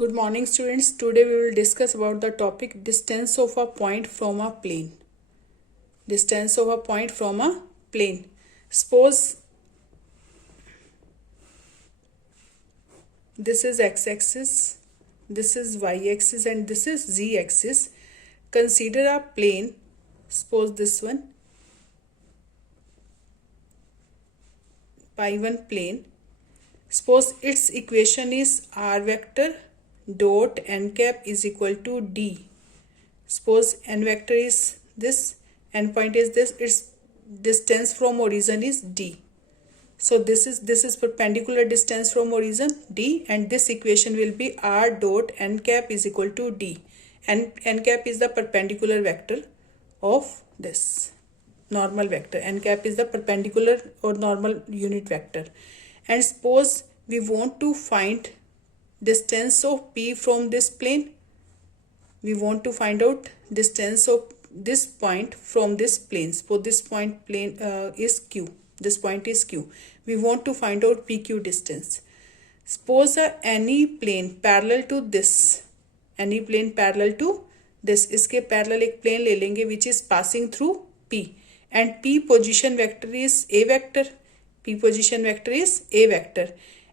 Good morning students. Today we will discuss about the topic distance of a point from a plane. Distance of a point from a plane. Suppose this is x-axis, this is y-axis and this is z-axis. Consider a plane, suppose this one, pi1 plane. Suppose its equation is r vector dot n cap is equal to d. Suppose n vector is this, n point is this, its distance from origin is d. So this is perpendicular distance from origin d, and this equation will be r dot n cap is equal to d. And n cap is the perpendicular vector of this normal vector. N cap is the perpendicular or normal unit vector. And suppose we want to find distance of P from this plane. We want to find out distance of this point from this plane. Suppose this point plane is Q. This point is Q. We want to find out PQ distance. Suppose any plane parallel to this. Any plane parallel to this. इसके parallel एक plane ले लेंगे which is passing through P. And P position vector is A vector. P position vector is A vector.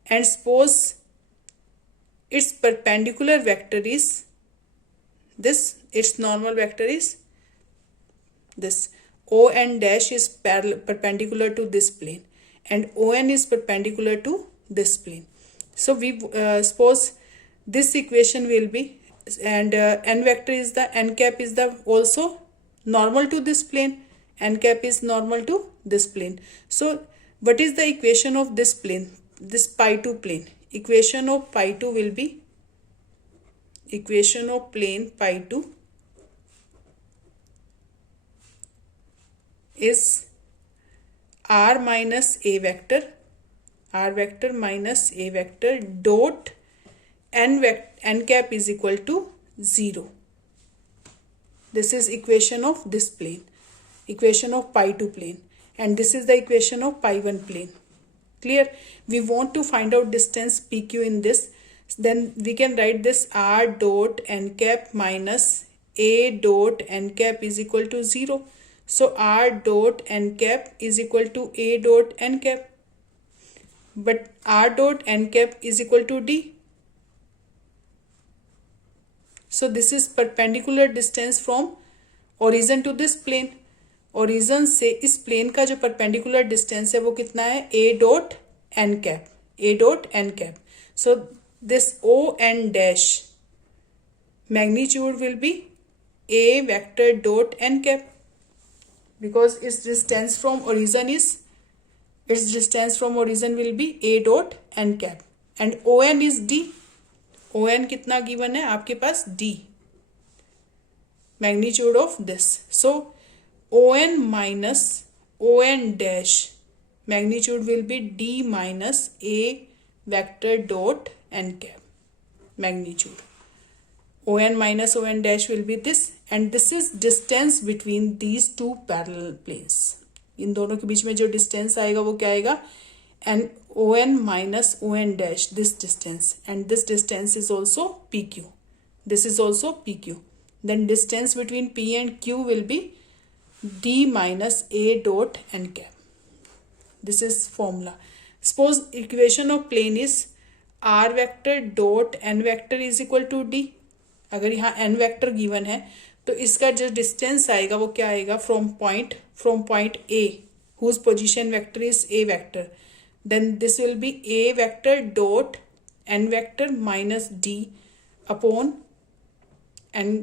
And suppose its perpendicular vector is this, its normal vector is this. ON dash is perpendicular to this plane and ON is perpendicular to this plane. So we suppose this equation will be, and n vector is the, n cap is the also normal to this plane, n cap is normal to this plane. So what is the equation of this plane, this pi2 plane? Equation of pi2 will be, equation of plane pi2 is r minus a vector, r vector minus a vector dot n cap is equal to 0. This is equation of this plane, equation of pi2 plane, and this is the equation of pi1 plane. Clear? We want to find out distance PQ in this. Then we can write this r dot n cap minus a dot n cap is equal to 0. So r dot n cap is equal to a dot n cap. But r dot n cap is equal to d. So this is perpendicular distance from origin to this plane. Origin से इस plane का जो perpendicular distance है वो कितना है, a dot n cap, a dot n cap. So this O N dash magnitude will be a vector dot n cap because its distance from origin will be a dot n cap and on is d. on कितना given है आपके पास, d, magnitude of this. So ON minus ON dash magnitude will be D minus A vector dot n cap magnitude. ON minus ON dash will be this, and this is distance between these two parallel planes. इन दोनों के बीच में जो distance आएगा वो क्या आएगा, and ON minus ON dash, this distance, and this distance is also PQ. This is also PQ. Then distance between P and Q will be d minus a dot n cap. This is formula. Suppose equation of plane is r vector dot n vector is equal to d. अगर यहाँ n vector given है तो इसका जो distance आएगा वो क्या आएगा, from point A whose position vector is a vector. Then this will be a vector dot n vector minus d upon n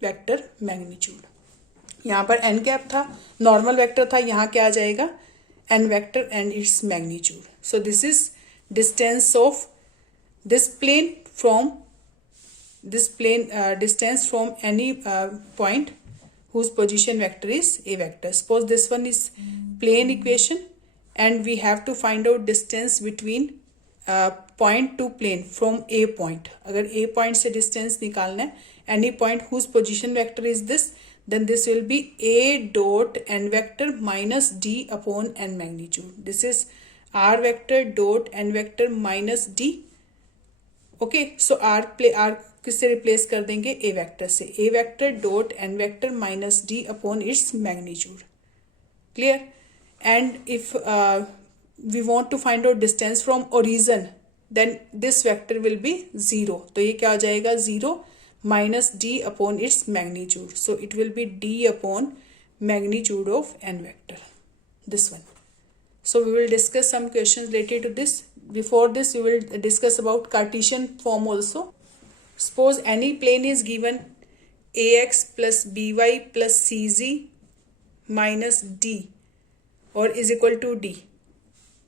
vector magnitude. यहाँ पर n कैप था, नॉर्मल वेक्टर था, यहाँ क्या आ जाएगा, n vector and its magnitude. So this is distance of this plane from this plane, distance from any point whose position vector is a vector. Suppose this one is plane equation and we have to find out distance between point to plane from a point. अगर a point से distance निकालना है, any point whose position vector is this, then this will be a dot n vector minus d upon n magnitude. This is r vector dot n vector minus d okay, so R किससे replace कर देंगे, A vector से, A vector dot N vector minus D upon its magnitude. Clear. And if we want to find out distance from origin, then this vector will be 0. तो ये क्या आ जाएगा, 0 minus D upon its magnitude. So it will be D upon magnitude of n vector, this one. So we will discuss some questions related to this. Before this we will discuss about Cartesian form also. Suppose any plane is given ax plus by plus cz minus d or is equal to d,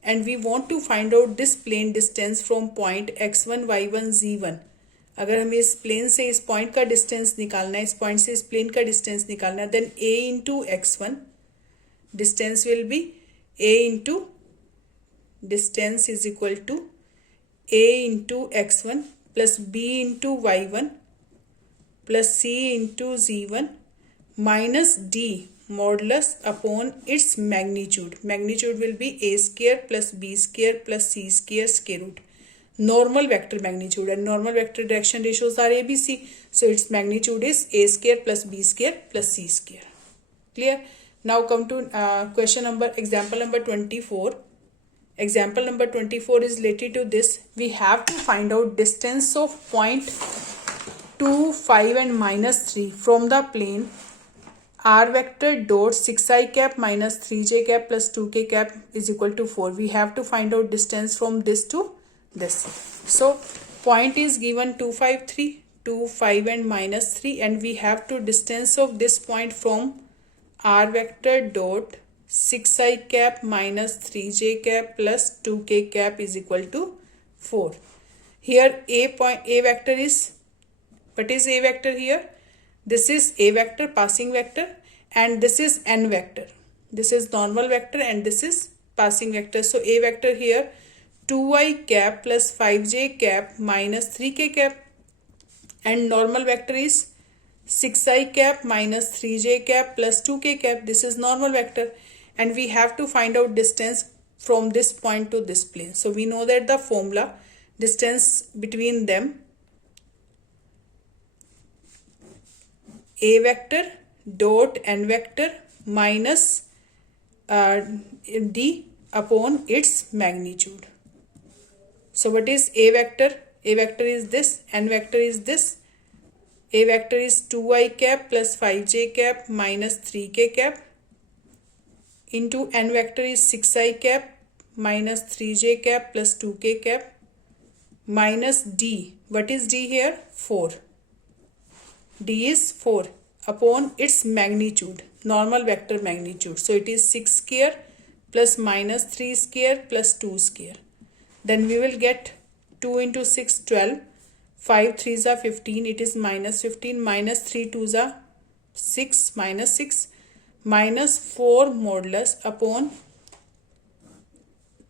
and we want to find out this plane distance from point x1 y1 z1. अगर हमें इस plane से इस point का distance निकालना है, इस point से इस प्लेन का डिस्टेंस निकालना है, then a into x1 distance will be a into distance is equal to a into x1 plus b into y1 plus c into z1 minus d modulus upon its magnitude. Magnitude will be a square plus b square plus c square square root. Normal vector magnitude, and normal vector direction ratios are ABC. So its magnitude is a square plus b square plus c square. Clear? Now come to example number 24. Example number 24 is related to this. We have to find out distance of point 2, 5 and minus 3 from the plane r vector dot 6i cap minus 3j cap plus 2k cap is equal to 4. We have to find out distance from this to this. So point is given 2, 5, 3, 2, 5 and minus 3, and we have to distance of this point from r vector dot 6i cap minus 3j cap plus 2k cap is equal to 4. Here a vector is, what is a vector here? This is a vector, passing vector, and this is n vector. This is normal vector and this is passing vector. So a vector here 2i cap plus 5j cap minus 3k cap, and normal vector is 6i cap minus 3j cap plus 2k cap. This is normal vector, and we have to find out distance from this point to this plane. So we know that the formula, distance between them, a vector dot n vector minus d upon its magnitude. So what is a vector? A vector is this, n vector is this. A vector is 2i cap plus 5j cap minus 3k cap into n vector is 6i cap minus 3j cap plus 2k cap minus d. What is d here? 4. D is 4 upon its magnitude, normal vector magnitude. So it is 6 square plus minus 3 square plus 2 square. Then we will get 2 into 6, 12, 5 3s are 15, it is minus 15, minus 3 2s are 6, minus 6, minus 4 modulus upon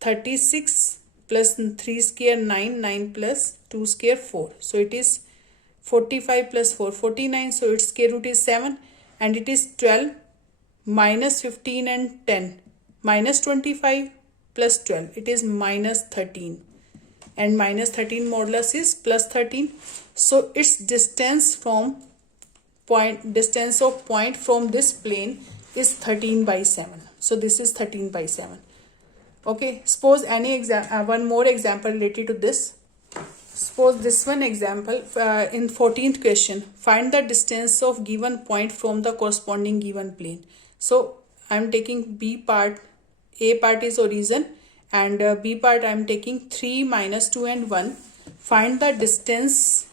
36 plus 3 square 9, 9 plus 2 square 4. So it is 45 plus 4, 49. So its square root is 7, and it is 12 minus 15 and 10 minus 25 plus 12. It is minus 13, and minus 13 modulus is plus 13. So its distance of point from this plane is 13 by 7. So this is 13 by 7. Okay, suppose one more example related to this. Suppose this one example, in 14th question, find the distance of given point from the corresponding given plane. So I am taking B part, A part is origin, and B part I am taking 3, minus 2 and 1. Find the distance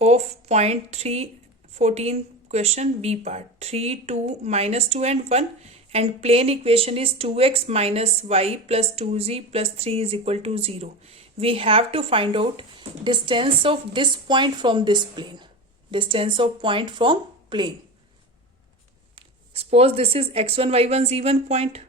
of point 3, 14 question, B part, 3, 2, minus 2 and 1, and plane equation is 2x minus y plus 2z plus 3 is equal to 0. We have to find out distance of this point from this plane. Distance of point from plane. Suppose this is x1, y1, z1 point.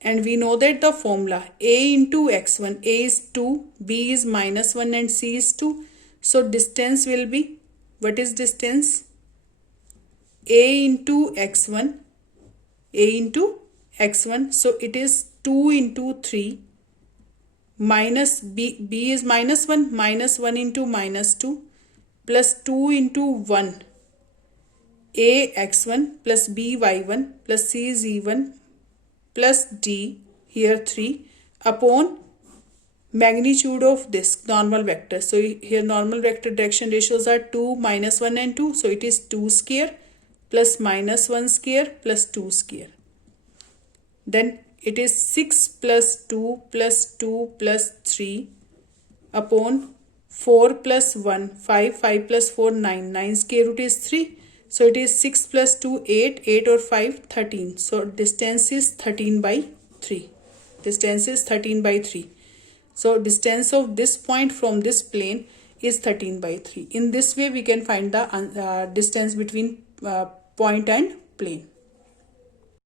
And we know that the formula a into x1, a is 2, b is minus 1 and c is 2. So distance will be, what is distance? A into x1, a into x1. So it is 2 into 3 minus b is minus 1, minus 1 into minus 2 plus 2 into 1 a x1 plus b y1 plus c z1 plus d here 3 upon magnitude of this normal vector. So here normal vector direction ratios are 2, minus 1 and 2. So it is 2 square plus minus 1 square plus 2 square. Then it is 6 plus 2 plus 2 plus 3 upon 4 plus 1, 5, 5 plus 4, 9, 9 square root is 3. So it is 6 plus 2, 8, 8 or 5, 13. So distance is 13 by 3. Distance is 13 by 3. So distance of this point from this plane is 13 by 3. In this way we can find the distance between point and plane.